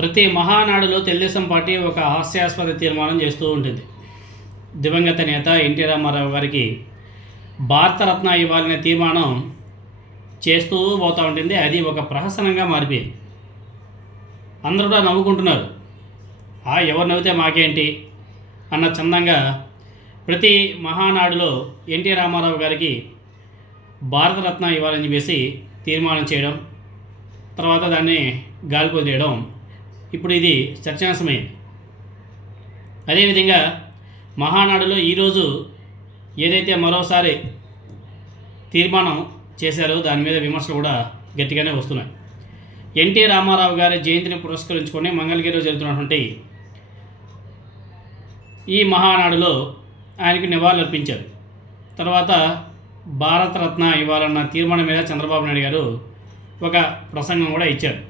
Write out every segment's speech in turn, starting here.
ప్రతి మహానాడులో తెలుగుదేశం పార్టీ ఒక హాస్యాస్పద తీర్మానం చేస్తూ ఉంటుంది. దివంగత నేత ఎన్టీ రామారావు గారికి భారతరత్న ఇవ్వాలనే తీర్మానం చేస్తూ పోతూ ఉంటుంది. అది ఒక ప్రహసనంగా మారిపోయింది. అందరూ కూడా నవ్వుకుంటున్నారు. ఎవరు నవ్వితే మాకేంటి అన్న చందంగా ప్రతి మహానాడులో ఎన్టీ రామారావు గారికి భారతరత్న ఇవ్వాలని చెప్పేసి తీర్మానం చేయడం, తర్వాత దాన్ని గాలికి చేయడం ఇప్పుడు ఇది చర్చాంశమైంది. అదేవిధంగా మహానాడులో ఈరోజు ఏదైతే మరోసారి తీర్మానం చేశారో దాని మీద విమర్శలు కూడా గట్టిగానే వస్తున్నాయి. ఎన్టీ రామారావు గారి జయంతిని పురస్కరించుకొని మంగళగిరిలో జరుగుతున్నటువంటి ఈ మహానాడులో ఆయనకు నివాళులు అర్పించారు. తర్వాత భారతరత్న ఇవ్వాలన్న తీర్మానం మీద చంద్రబాబు నాయుడు గారు ఒక ప్రసంగం కూడా ఇచ్చారు.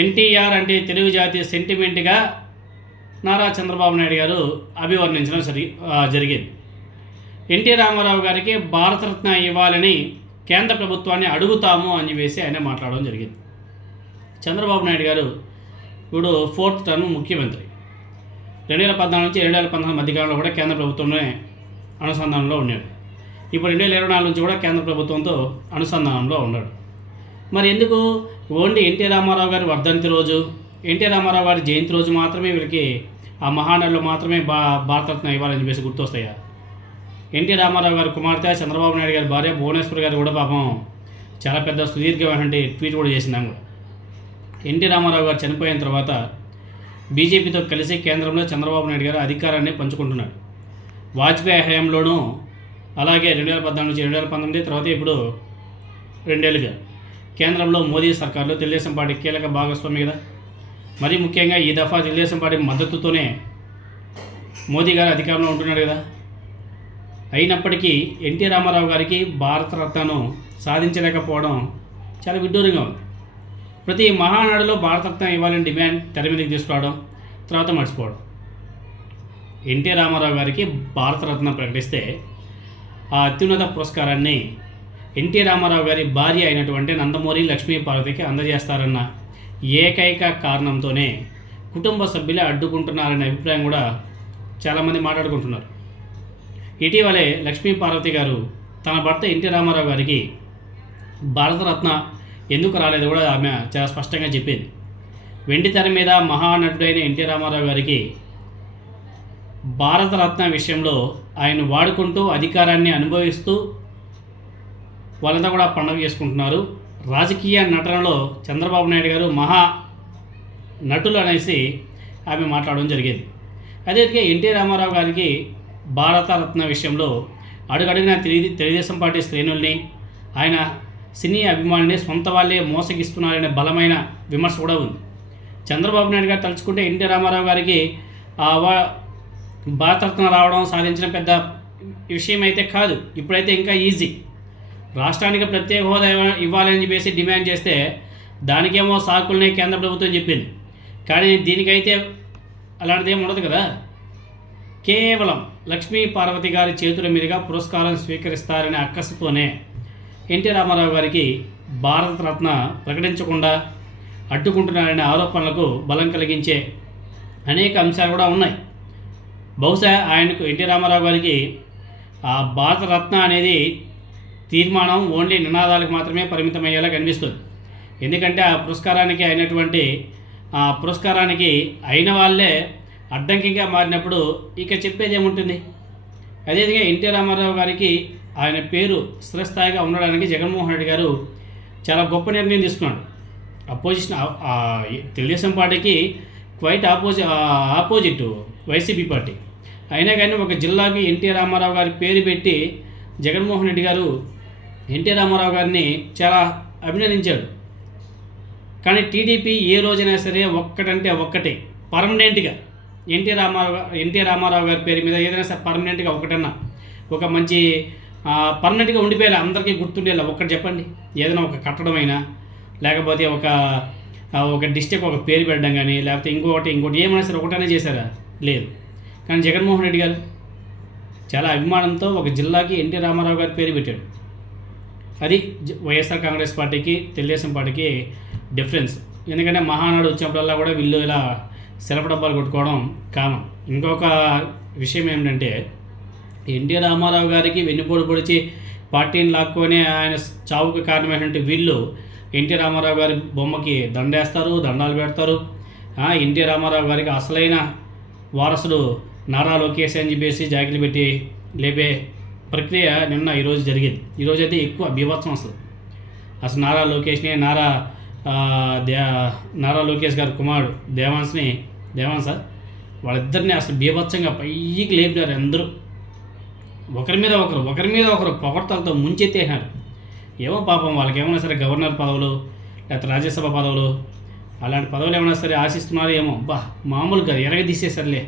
ఎన్టీఆర్ అంటే తెలుగు జాతి సెంటిమెంట్గా నారా చంద్రబాబు నాయుడు గారు అభివర్ణించడం జరిగింది. ఎన్టీ రామారావు గారికి భారతరత్న ఇవ్వాలని కేంద్ర ప్రభుత్వాన్ని అడుగుతాము అని చెప్పేసి ఆయన మాట్లాడడం జరిగింది. చంద్రబాబు నాయుడు గారు ఇప్పుడు 4th టర్మ్ ముఖ్యమంత్రి. 2014 నుంచి 2019 మధ్యకాలంలో కూడా కేంద్ర ప్రభుత్వంలో అనుసంధానంలో ఉన్నాడు. ఇప్పుడు 2024 నుంచి కూడా కేంద్ర ప్రభుత్వంతో అనుసంధానంలో ఉన్నాడు. మరి ఎందుకు ఓన్లీ ఎన్టీ రామారావు గారి వర్ధంతి రోజు, ఎన్టీ రామారావు గారి జయంతి రోజు మాత్రమే వీళ్ళకి ఆ మహానాడులో మాత్రమే భారతరత్న ఇవ్వాలని చెప్పేసి గుర్తొస్తాయా? ఎన్టీ రామారావు గారి కుమార్తె చంద్రబాబు నాయుడు గారి భార్య భువనేశ్వర్ గారు కూడా పాపం చాలా పెద్ద సుదీర్ఘమైనటువంటి ట్వీట్ కూడా చేసిందాం కూడా. ఎన్టీ రామారావు గారు చనిపోయిన తర్వాత బీజేపీతో కలిసి కేంద్రంలో చంద్రబాబు నాయుడు గారు అధికారాన్ని పంచుకుంటున్నారు. వాజ్పేయి హయాంలోనూ అలాగే 2014 నుంచి 2019 తర్వాత ఇప్పుడు 2 ఏళ్ళుగా కేంద్రంలో మోదీ సర్కార్లో తెలుగుదేశం పార్టీ కీలక భాగస్వామి కదా. మరీ ముఖ్యంగా ఈ దఫా తెలుగుదేశం పార్టీ మద్దతుతోనే మోదీ గారు అధికారంలో ఉంటున్నారు కదా. అయినప్పటికీ ఎన్టీ రామారావు గారికి భారతరత్నను సాధించలేకపోవడం చాలా విడ్డూరంగా ఉంది. ప్రతి మహానాడులో భారతరత్న ఇవ్వాలని డిమాండ్ తెర మీదకి తీసుకురావడం, తర్వాత మర్చిపోవడం. ఎన్టీ రామారావు గారికి భారతరత్న ప్రకటిస్తే ఆ అత్యున్నత పురస్కారాన్ని ఎన్టీ రామారావు గారి భార్య అయినటువంటి నందమూరి లక్ష్మీ పార్వతికి అందజేస్తారన్న ఏకైక కారణంతోనే కుటుంబ సభ్యులే అడ్డుకుంటున్నారనే అభిప్రాయం కూడా చాలామంది మాట్లాడుకుంటున్నారు. ఇటీవలే లక్ష్మీ పార్వతి గారు తన భర్త ఎన్టీ రామారావు గారికి భారతరత్న ఎందుకు రాలేదు కూడా ఆమె చాలా స్పష్టంగా చెప్పింది. వెండి తెర మీద మహానటుడైన ఎన్టీ రామారావు గారికి భారతరత్న విషయంలో ఆయన వాడుకుంటూ అధికారాన్ని అనుభవిస్తూ వాళ్ళంతా కూడా పండుగ చేసుకుంటున్నారు. రాజకీయ నటనలో చంద్రబాబు నాయుడు గారు మహా నటులు అనేసి ఆమె మాట్లాడడం జరిగింది. అదేవిధంగా ఎన్టీ రామారావు గారికి భారతరత్న విషయంలో అడుగడుగున తెలుగుదేశం పార్టీ శ్రేణుల్ని, ఆయన సినీ అభిమానుల్ని సొంత వాళ్ళే మోసగిస్తున్నారనే బలమైన విమర్శ కూడా ఉంది. చంద్రబాబు నాయుడు గారు తలుచుకుంటే ఎన్టీ రామారావు గారికి భారతరత్న రావడం సాధించిన పెద్ద విషయం అయితే కాదు. ఇప్పుడైతే ఇంకా ఈజీ. రాష్ట్రానికి ప్రత్యేక హోదా ఇవ్వాలని చెప్పేసి డిమాండ్ చేస్తే దానికేమో సాకుల్ని కేంద్ర ప్రభుత్వం చెప్పింది. కానీ దీనికైతే అలాంటిది ఏమి ఉండదు కదా. కేవలం లక్ష్మీ పార్వతి గారి చేతుల మీదుగా పురస్కారం స్వీకరిస్తారనే అక్కసుతోనే ఎన్టీ రామారావు గారికి భారతరత్న ప్రకటించకుండా అడ్డుకుంటున్నారనే ఆరోపణలకు బలం కలిగించే అనేక అంశాలు కూడా ఉన్నాయి. బహుశా ఆయనకు ఎన్టీ రామారావు గారికి ఆ భారతరత్న అనేది తీర్మానం ఓన్లీ నినాదాలకు మాత్రమే పరిమితమయ్యేలా కనిపిస్తుంది. ఎందుకంటే ఆ పురస్కారానికి అయిన వాళ్ళే అడ్డంకిగా మారినప్పుడు ఇక చెప్పేది ఏముంటుంది? అదేవిధంగా ఎన్టీ రామారావు గారికి ఆయన పేరు స్థిరస్థాయిగా ఉండడానికి జగన్మోహన్ రెడ్డి గారు చాలా గొప్ప నిర్ణయం తీసుకున్నాడు. అపోజిషన్ తెలుగుదేశం పార్టీకి క్వైట్ ఆపోజిట్ వైసీపీ పార్టీ. అయినా కానీ ఒక జిల్లాకి ఎన్టీ రామారావు గారి పేరు పెట్టి జగన్మోహన్ రెడ్డి గారు ఎన్టీ రామారావు గారిని చాలా అభినందించాడు. కానీ టీడీపీ ఏ రోజైనా సరే ఒక్కటంటే ఒక్కటే పర్మనెంట్గా ఎన్టీ రామారావు గారి పేరు మీద ఏదైనా సరే పర్మనెంట్గా ఒకటన్నా ఒక మంచి పర్మనెంట్గా ఉండిపోయేలా అందరికీ గుర్తుండేలా ఒక్కటి చెప్పండి. ఏదైనా ఒక కట్టడమైనా లేకపోతే ఒక డిస్ట్రిక్ట్ ఒక పేరు పెట్టడం కానీ లేకపోతే ఇంకోటి ఏమైనా సరే ఒకటనే చేశారా? లేదు. కానీ జగన్మోహన్ రెడ్డి గారు చాలా అభిమానంతో ఒక జిల్లాకి ఎన్టీ రామారావు గారి పేరు పెట్టాడు. అది వైఎస్ఆర్ కాంగ్రెస్ పార్టీకి తెలుగుదేశం పార్టీకి డిఫరెన్స్. ఎందుకంటే మహానాడు వచ్చినప్పుడల్లా కూడా వీళ్ళు ఇలా సెలవు డబ్బాలు కొట్టుకోవడం కామన్. ఇంకొక విషయం ఏమిటంటే ఎన్టీ రామారావు గారికి వెన్నుపోటు పొడిచి పార్టీని లాక్కొని ఆయన చావుకు కారణమైనటువంటి వీళ్ళు ఎన్టీ రామారావు గారి బొమ్మకి దండేస్తారు, దండాలు పెడతారు. ఎన్టీ రామారావు గారికి అసలైన వారసుడు నారా లోకేష్ అని చెప్పేసి జాకెట్లు పెట్టి లేపే ప్రక్రియ ఈరోజు జరిగింది. ఈరోజు అయితే ఎక్కువ బీభత్సం అసలు నారా లోకేష్ గారి కుమారుడు దేవాన్స్ వాళ్ళిద్దరిని అసలు బీభత్సంగా పైకి లేపినారు. అందరూ ఒకరి మీద ఒకరు పొగడ్తలతో ముంచెత్తేసినారు. ఏమో పాపం వాళ్ళకి ఏమైనా సరే గవర్నర్ పదవులు లేకపోతే రాజ్యసభ పదవులు అలాంటి పదవులు ఏమైనా సరే ఆశిస్తున్నారో ఏమో. మామూలుగా ఎరగదీసేసరిలే.